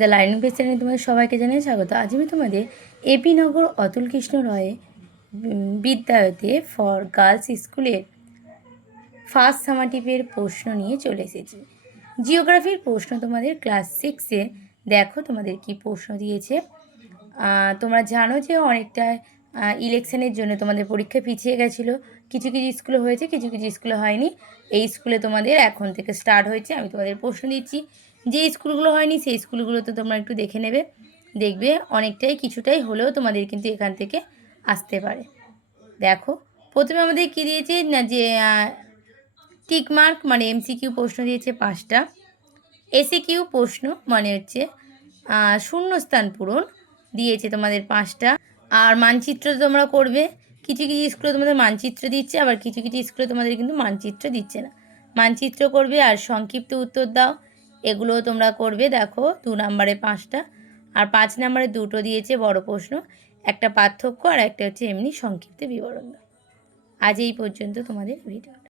The learning page চ্যানেলে তোমাদের সবাইকে জানিয়ে স্বাগত। আজ আমি তোমাদের এপি নগর অতুল কৃষ্ণ রয় বিদ্যায়তে ফর গার্লস স্কুলের ফার্স্ট সামাটিভের প্রশ্ন নিয়ে চলে এসেছি। জিওগ্রাফির প্রশ্ন তোমাদের ক্লাস 6-এ দেখো তোমাদের কি প্রশ্ন দিয়েছে। তোমরা জানো যে অনেকটা ইলেকশনের জন্য তোমাদের পরীক্ষা পিছিয়ে গেছিলো। কিছু কিছু স্কুলে হয়েছে, কিছু কিছু স্কুলে হয়নি। এই স্কুলে তোমাদের এখন থেকে স্টার্ট হয়েছে। আমি তোমাদের প্রশ্ন দিচ্ছি, যে স্কুলগুলো হয়নি সেই স্কুলগুলোতে তোমরা একটু দেখে নেবে, দেখবে অনেকটাই কিছুটাই হলেও তোমাদের কিন্তু এখান থেকে আসতে পারে। দেখো প্রথমে আমাদের কী দিয়েছে না, যে টিকমার্ক মানে এমসিকিউ প্রশ্ন দিয়েছে 5টা, এসিকিউ প্রশ্ন মানে হচ্ছে শূন্যস্থান পূরণ দিয়েছে তোমাদের 5টা। আর মানচিত্র তোমরা করবে। কিছু কিছু স্কুলে তোমাদের মানচিত্র দিচ্ছে, আবার কিছু কিছু স্কুলে তোমাদের কিন্তু মানচিত্র দিচ্ছে না। মানচিত্র করবে আর সংক্ষিপ্ত উত্তর দাও, এগুলোও তোমরা করবে। দেখো 2 নম্বরে 5টা আর 5 নম্বরে 2টো দিয়েছে বড় প্রশ্ন, একটা পার্থক্য আর একটা হচ্ছে এমনি সংক্ষিপ্ত বিবরণ দাও। আজ এই পর্যন্ত তোমাদের ভিডিও।